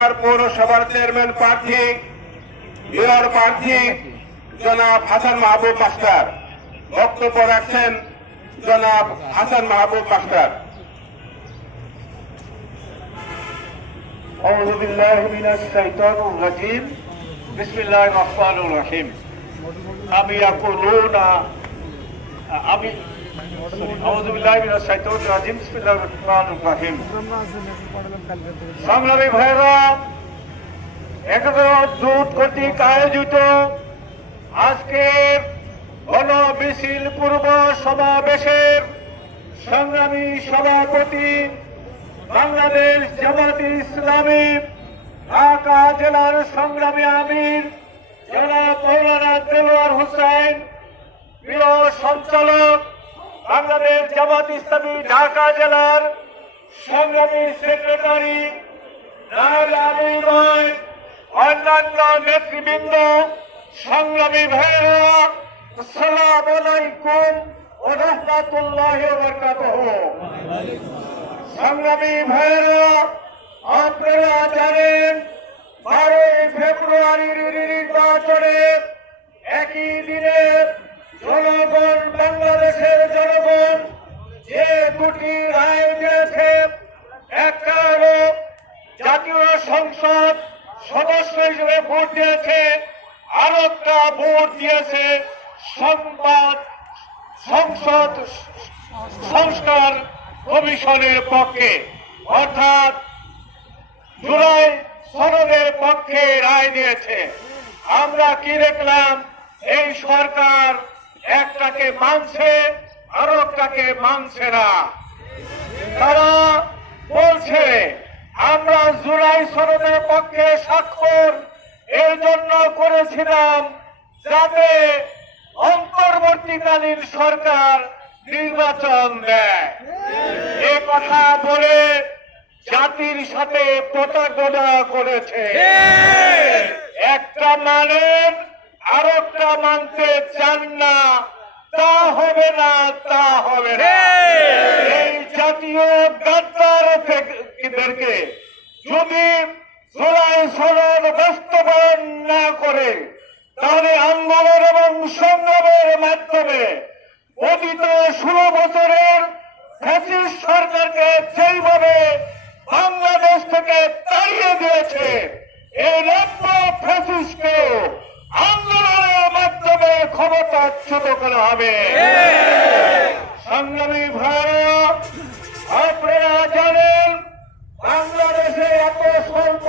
পৌরসভার চেয়ারম্যান প্রার্থী মেয়র প্রার্থী জনাব হাসান মাহবুব মাস্টার বক্তব্য রাখছেন জনাব হাসান মাহবুব মাস্টার। أعوذ بالله من الشيطان الرجيم بسم الله الرحمن الرحيم أعوذ بالله من الشيطان الرجيم بسم الله الرحمن الرحيم সংগ্রামী ভাইরা, 11 জুন কর্তৃক আয়োজিত আজকের গণমিছিল পূর্ব সমাবেশের সংগ্রামী সভাপতি বাংলাদেশ জামাতে ইসলামী ঢাকা জেলার সংগ্রামী আমির জনাব মৌলানা দেলোয়ার হোসেন, প্রিয় সঞ্চালক বাংলাদেশ জামাত ইসলামী ঢাকা জেলার সংগ্রামী সেক্রেটারি নায়েবে আমির, অন্যান্য নেতৃবৃন্দ, সংগ্রামী ভাইরা, আসসালামু আলাইকুম ওয়া রাহমাতুল্লাহি ওয়া বারাকাতুহু। সংগ্রামী ভাইরা, আপনারা জানেন 12 ফেব্রুয়ারির নির্বাচনে একই দিনে জনগণ, বাংলাদেশের জনগণ যে দুটি রায় দিয়েছে, একটা হলো জাতীয় সংসদ সদস্য হিসেবে ভোট দিয়েছে, আর একটা ভোট দিয়েছে সংসদ সংস্কার কমিশনের পক্ষে, অর্থাৎ জুলাই সনদের পক্ষে রায় দিয়েছে। আমরা কি দেখলাম, এই সরকার একটাকে মানছে আর একটাকে মানছে না। তারা বলছে আমরা জুলাই সনদের পক্ষে স্বাক্ষর এর জন্য করেছিলাম যাতে অন্তর্বর্তীকালীন সরকার নির্বাচন দেয়। এ কথা বলে জাতির সাথে প্রতারণা করেছে। একটা মানেন আর একটা মানতে চান না, তা হবে না, তা হবে না। এই জাতীয় গাদ্দারদেরকে যদি জুলাই সনদ বাস্তবায়ন না করে, তাহলে আন্দোলন এবং সংগ্রামের মাধ্যমে অতীত 16 বছরের ফ্যাসিস্ট সরকারকে যেইভাবে বাংলাদেশ থেকে তাড়িয়ে দিয়েছে, এই নব্য ফ্যাসিস্টকে আন্দোলনের মাধ্যমে ক্ষমতাচ্যুত করা হবে। সংগ্রামী ভাইরা, আপনারা জানেন বাংলাদেশে এত স্বল্প